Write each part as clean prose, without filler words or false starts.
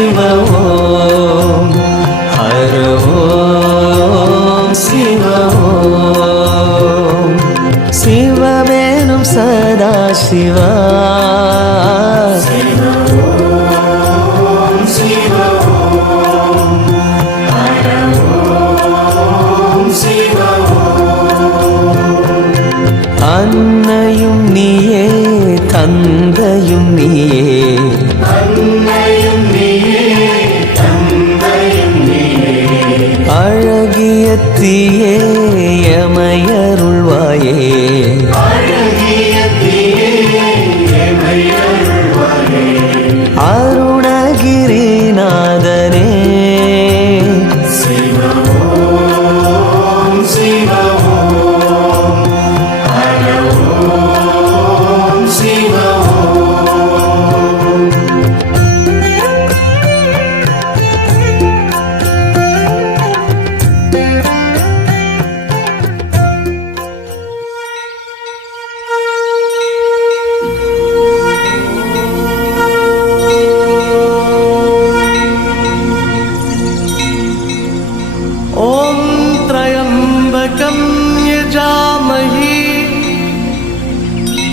शिव ओम हर ओम शिव ओम शिववेणुं सदा शिवा அன்னையும் நீயே தந்தையும் நீயே அழகிய தீயே எமையருள்வாயே அருணகிரிநாதனே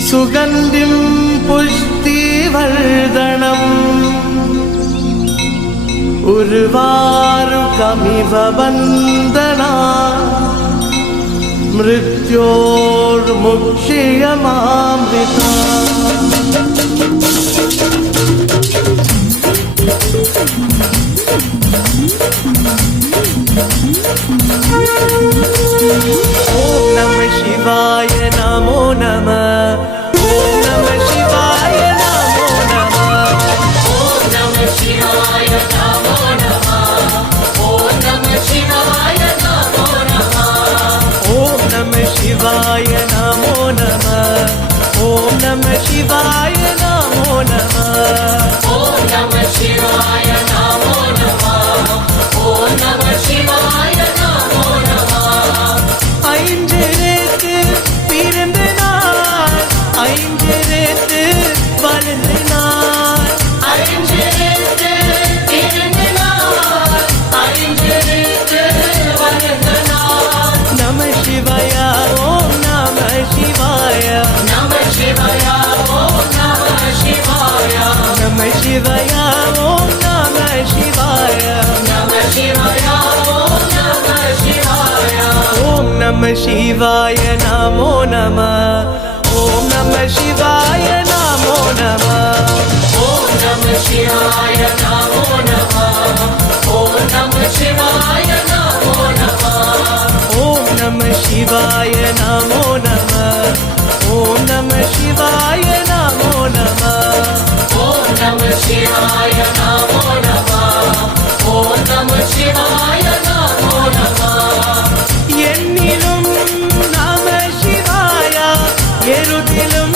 सुगंधिं पुष्टिवर्धनम् उर्वारुकमिव बन्धना मृत्योर्मुक्षीयमामृता ओम नमः शिवाय नमो नमः शिवाय नमो नमः ओम नमः शिवाय नमो नमः ओम नमः शिवाय नमो नमः ओम नमः शिवाय नमो नमः ஐஞ்செழுத்து பிறந்த நாள் ஐஞ்செழுத்து வளர்ந்த நாள் ஐஞ்செழுத்து பிறந்த நாள் ஐஞ்செழுத்து வளர்ந்த நாள் நம சிவாய ஓம் நம சிவாய நம சிவாய ஓம் நம சிவாய நம சிவாய ஓம் நம சிவாய நம சிவாய ஓம் நம சிவாய ஓம் நம சிவாய நமோ நம ஓம் நம சிவாய நமோ நம ஓம் நம சிவாய நமோ நம ஓம் நம சிவாய நமோ நம ஓம் நம சிவாய நமோ நம ஓம் நம சிவாய நமோ நம ஓம் நம சிவாய நமோ நம ஓம் நம சிவாய நமோ நம என்னிலும் நம சிவாய எருதிலும்